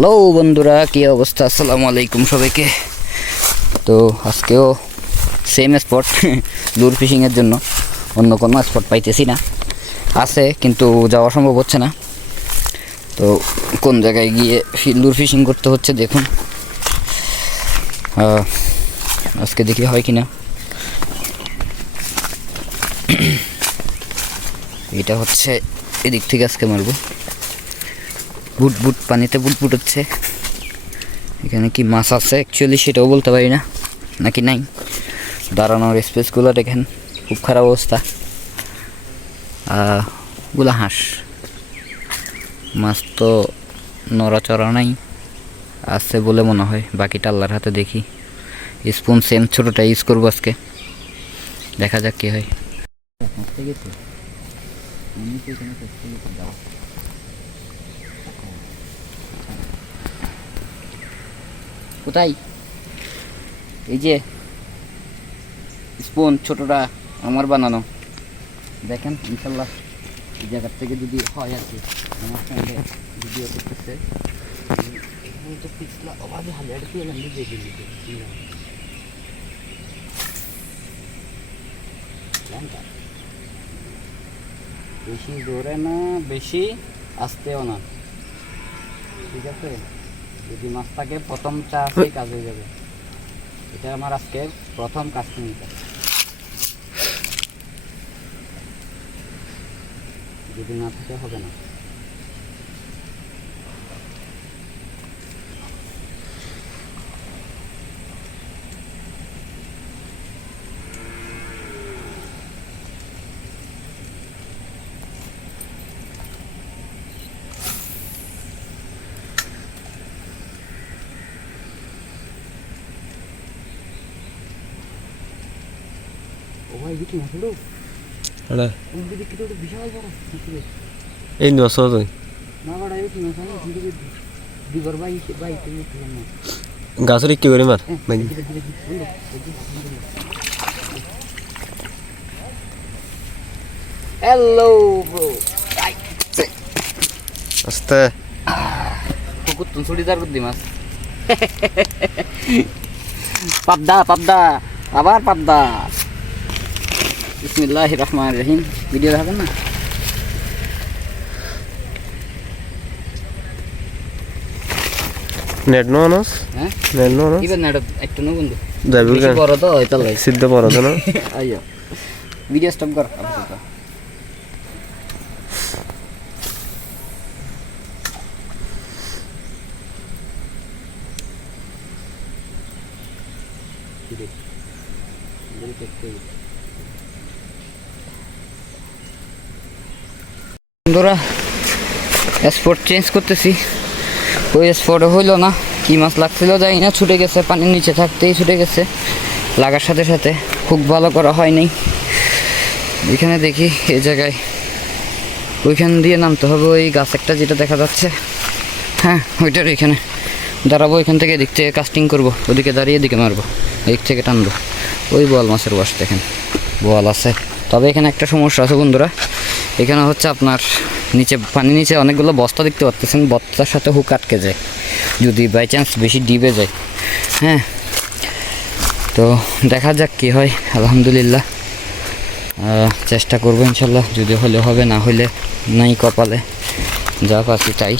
Hello বন্ধুরা, কি অবস্থা? আসসালামু আলাইকুম সবাইকে। তো আজকেও সেম স্পট লুর ফিশিংয়ের জন্য অন্য কোনো স্পট পাইতেছি না, আছে কিন্তু যাওয়া সম্ভব হচ্ছে না। তো কোন জায়গায় গিয়ে লুর ফিশিং করতে হচ্ছে দেখুন, আজকে দেখি হয় কি না। এটা হচ্ছে এদিক থেকে আজকে মারবো। বুট বুট পানিতে বুট বুট হচ্ছে। এখানে কি মাছ আছে অ্যাকচুয়ালি সেটাও বলতে পারি না, নাকি নাই। দাঁড়ানোর স্পেসগুলো দেখেন, খুব খারাপ অবস্থা। গুলা হাঁস, মাছ তো নড়াচড়া নাই, আছে বলে মনে হয়। বাকিটা আল্লাহর হাতে। দেখি স্পুন সেম ছোটোটা ইউজ করবো আজকে, দেখা যাক কী হয়। কোথায়? এই যে স্পুন ছোটটা আমার বানানো, দেখেন ইনশাল্লাহ এই জায়গার থেকে যদি হয় আর কি। আমার ফ্রেন্ডে ভিডিও করতেছে, বেশি জোরে না, বেশি আস্তেও না, ঠিক আছে? যদি মাছটাকে প্রথম চাষে কাজ হয়ে যাবে। এটা আমার আজকে প্রথম কাস্টমিংটা, যদি না থাকে হবে না। এই মাছ তুই গাছের কি করে মার হ্যালো ব্রো, আস্তে পুকুর তুন ছুটিদার করদি মাছ। পাবদা পাবদা, আবার পাবদা। বিসমিল্লাহির রহমানির রহিম। ভিডিও দেখাবেন না? নেট নো আনস হ্যাঁ নেট নো আনস ইবেন না, এটা একটু নো বন্ধু, যাবি বেশি বড় তো এটা লাই সিদ্ধ বড় না আইয়ো। ভিডিও স্টপ কর আপাতত। বন্ধুরা, স্পট চেঞ্জ করতেছি। ওই স্পটে হইলো না, কি মাছ লাগছিল জানি না, ছুটে গেছে, পানির নিচে থাকতেই ছুটে গেছে। লাগার সাথে সাথে খুব ভালো করা হয়নি। এখানে দেখি এই জায়গায় ওইখান দিয়ে নামতে হবে, ওই গাছ একটা যেটা দেখা যাচ্ছে, হ্যাঁ ওইটার এখানে দাঁড়াবো। এখান থেকে এদিক থেকে কাস্টিং করবো, ওদিকে দাঁড়িয়ে এদিকে মারবো, এদিক থেকে টানবো। ওই বোয়াল মাছের বাস দেখেন, বোয়াল আছে। তবে এখানে একটা সমস্যা আছে বন্ধুরা, এখানে হচ্ছে আপনার নিচে পানির নিচে অনেকগুলো বস্তা দেখতে পাচ্ছেন, বস্তার সাথে হুক আটকে যায় যদি বাই চান্স বেশি ডিবে যায়। হ্যাঁ, তো দেখা যাক কী হয়। আলহামদুলিল্লাহ চেষ্টা করবো ইনশাল্লাহ, যদি হলে হবে, না হলে নাই কপালে, যা পাচ্ছি তাই।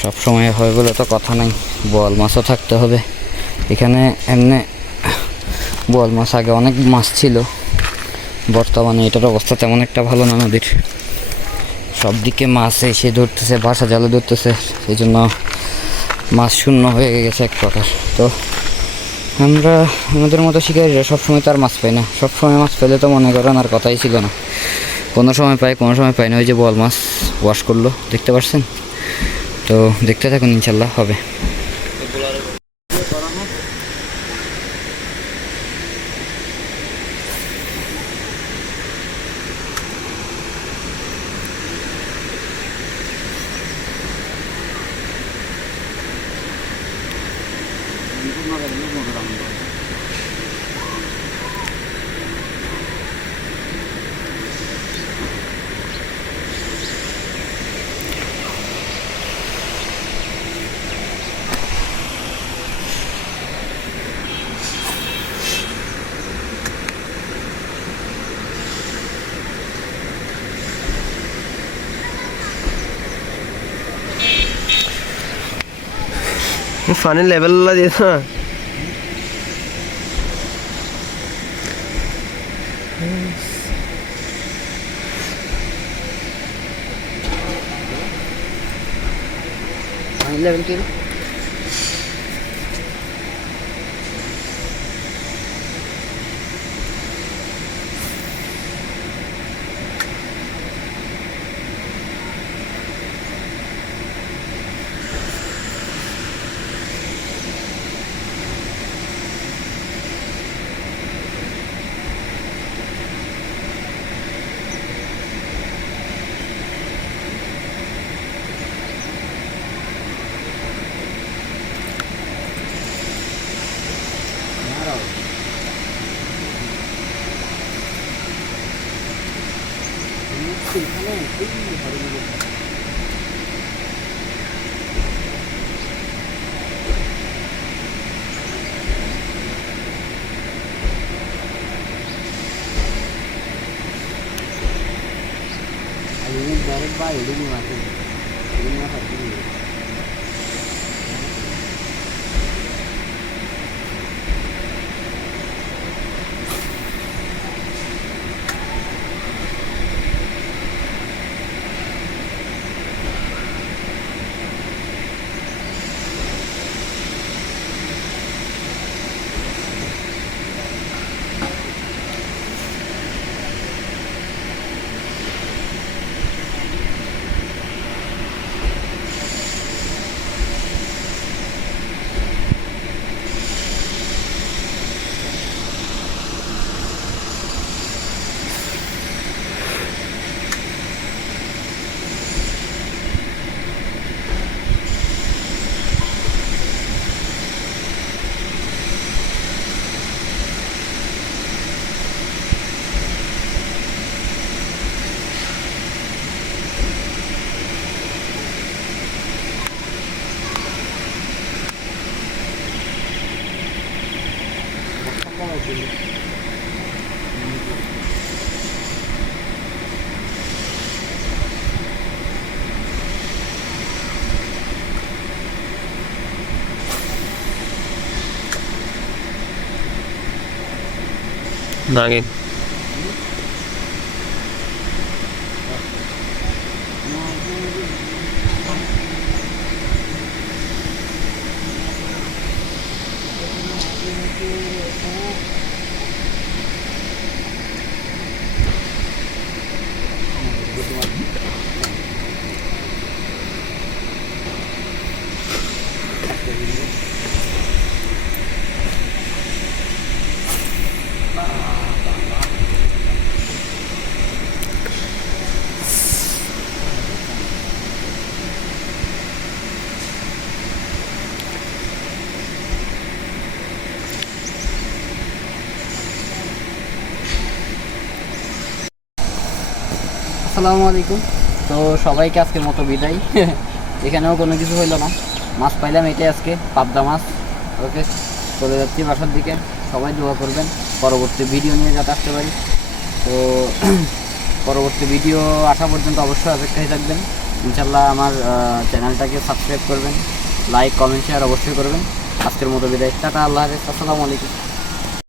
সব সময় হয় বলে তো কথা নাই, বোয়াল মাছও থাকতে হবে এখানে। এমনি বোয়াল মাছ আগে অনেক মাছ ছিল, বর্তমানে এটার অবস্থা তেমন একটা ভালো না। নদীর সব দিকে মাছ এসে ধরতেছে, বাসা জালে ধরতেছে, সেই জন্য মাছ শূন্য হয়ে গেছে এক প্রকার। তো আমরা আমাদের মতো শিকারীরা সবসময় তো আর মাছ পাই না। সবসময় মাছ পেলে তো মনে করেন আর কথাই ছিল না, কোনো সময় পাই কোনো সময় পাই না। ওই যে বোয়াল মাছ ওয়াশ করলো, দেখতে পাচ্ছেন? তো দেখতে থাকুন, ইনশাল্লাহ হবে। পানির লেভেল দিয়ে না লেভেল কি ডাইরেক্ট বাই এডিং মারতে এডিং মারতে নাগিন আসসালামু আলাইকুম। তো সবাইকে আজকের মতো বিদায়। এখানেও কোনো কিছু হইলো না, মাছ পাইলাম এটাই আজকে পাবদা মাছ। ওকে, চলে যাচ্ছি বাসার দিকে। সবাই দোয়া করবেন পরবর্তী ভিডিও নিয়ে যাতে আসতে পারি। তো পরবর্তী ভিডিও আসা পর্যন্ত অবশ্যই অপেক্ষায় থাকবেন। ইনশাল্লাহ আমার চ্যানেলটাকে সাবস্ক্রাইব করবেন, লাইক কমেন্ট শেয়ার অবশ্যই করবেন। আজকের মতো বিদায়, টাটা, আল্লাহ হাফেজ, আসসালামু আলাইকুম।